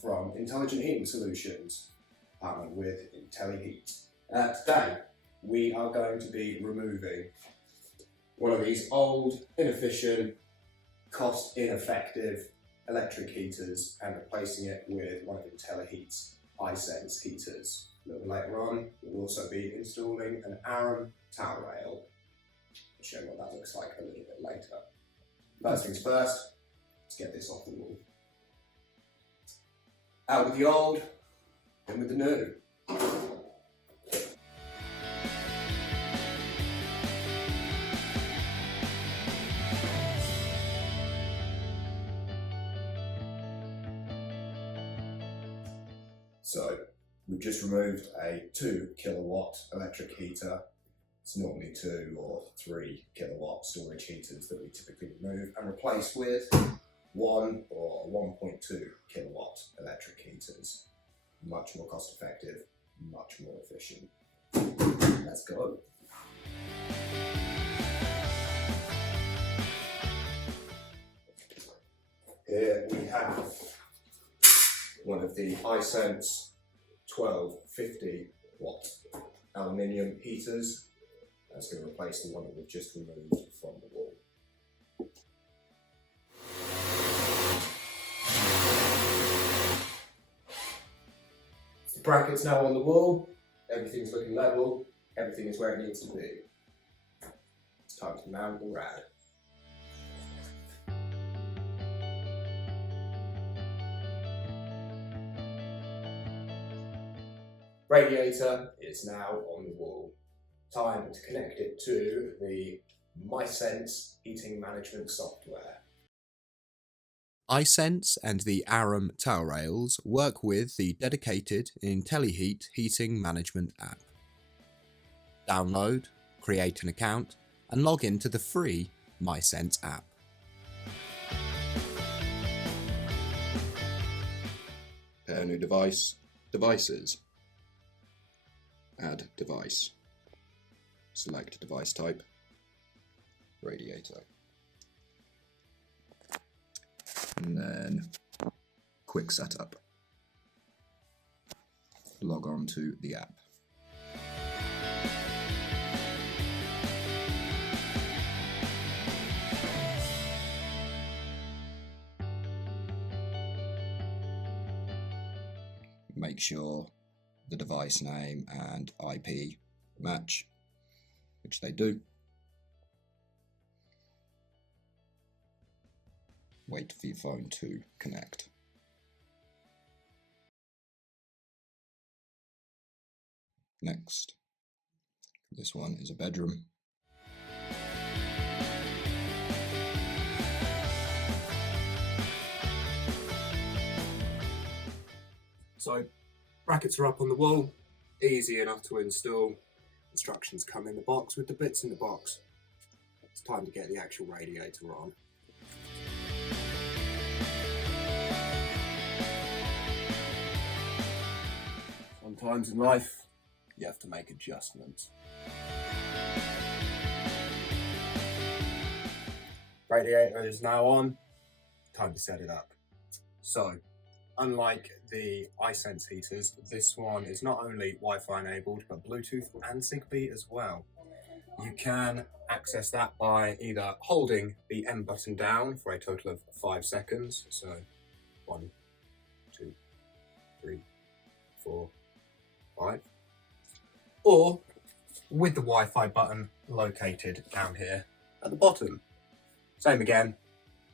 from Intelligent Heating Solutions, partnered with INTELLI HEAT. Today we are going to be removing one of these old, inefficient, cost-ineffective electric heaters and replacing it with one of INTELLI HEAT's iSense heaters. A little later on, we'll also be installing an Arum towel rail. I'll show you what that looks like a little bit later. First things first, let's get this off the wall. Out with the old, in with the new. So, we've just removed a 2 kilowatt electric heater. It's normally 2 or 3 kilowatt storage heaters that we typically remove and replace with 1 or 1.2 kilowatt electric heaters. Much more cost effective, much more efficient. Let's go. Here we have one of the iSense 1250 watt aluminium heaters. That's going to replace the one that we've just removed from the wall. The bracket's now on the wall, everything's looking level, everything is where it needs to be. It's time to mount the rad. Radiator is now on the wall. Time to connect it to the MySense heating management software. iSense and the Arum towel rails work with the dedicated INTELLI HEAT heating management app. Download, create an account, and log into the free MySense app. Pair new device, devices. Add device. Select device type, radiator. And then quick setup. Log on to the app. Make sure the device name and IP match, which they do. Wait for your phone to connect. Next, this one is a bedroom. So, brackets are up on the wall, easy enough to install. Instructions come in the box with the bits in the box. It's time to get the actual radiator on. Sometimes in life, you have to make adjustments. Radiator is now on, time to set it up. So, unlike the iSense heaters, this one is not only Wi-Fi enabled, but Bluetooth and Zigbee as well. You can access that by either holding the M button down for a total of 5 seconds. So 1, 2, 3, 4, 5. Or with the Wi-Fi button located down here at the bottom. Same again,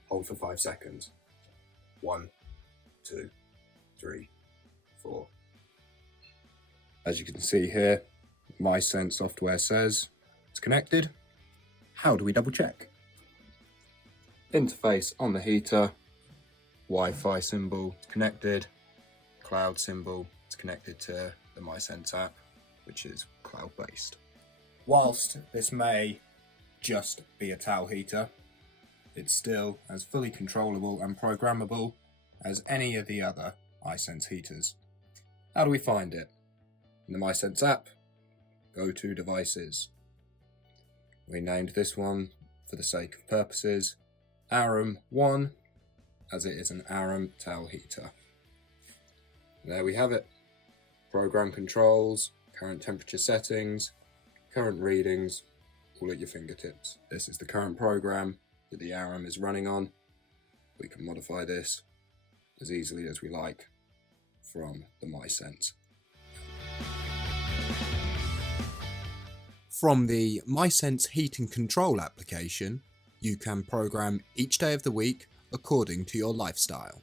hold for 5 seconds. 1, 2, 3, 4. As you can see here, MySense software says it's connected. How do we double check? Interface on the heater, Wi-Fi symbol, it's connected, cloud symbol, it's connected to the MySense app, which is cloud-based. Whilst this may just be a towel heater, it's still as fully controllable and programmable as any of the other iSense heaters. How do we find it? In the MySense app, go to Devices. We named this one, for the sake of purposes, Arum 1, as it is an Arum towel heater. There we have it. Program controls, current temperature settings, current readings, all at your fingertips. This is the current program that the Arum is running on. We can modify this as easily as we like from the MySense. From the MySense heating control application, you can program each day of the week according to your lifestyle.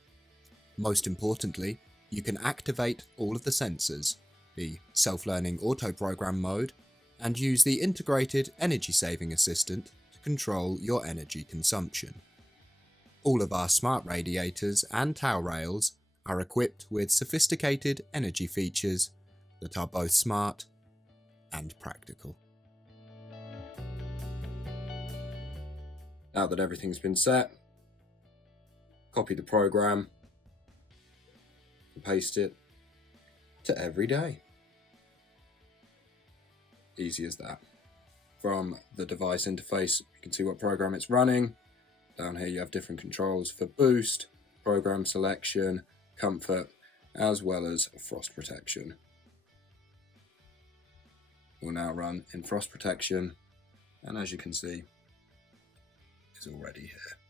Most importantly, you can activate all of the sensors, the self-learning auto-program mode, and use the integrated energy-saving assistant to control your energy consumption. All of our smart radiators and towel rails are equipped with sophisticated energy features that are both smart and practical. Now that everything's been set, copy the program and paste it to every day. Easy as that. From the device interface, you can see what program it's running. Down here you have different controls for boost, program selection, comfort, as well as frost protection. We'll now run in frost protection, and as you can see, it's already here.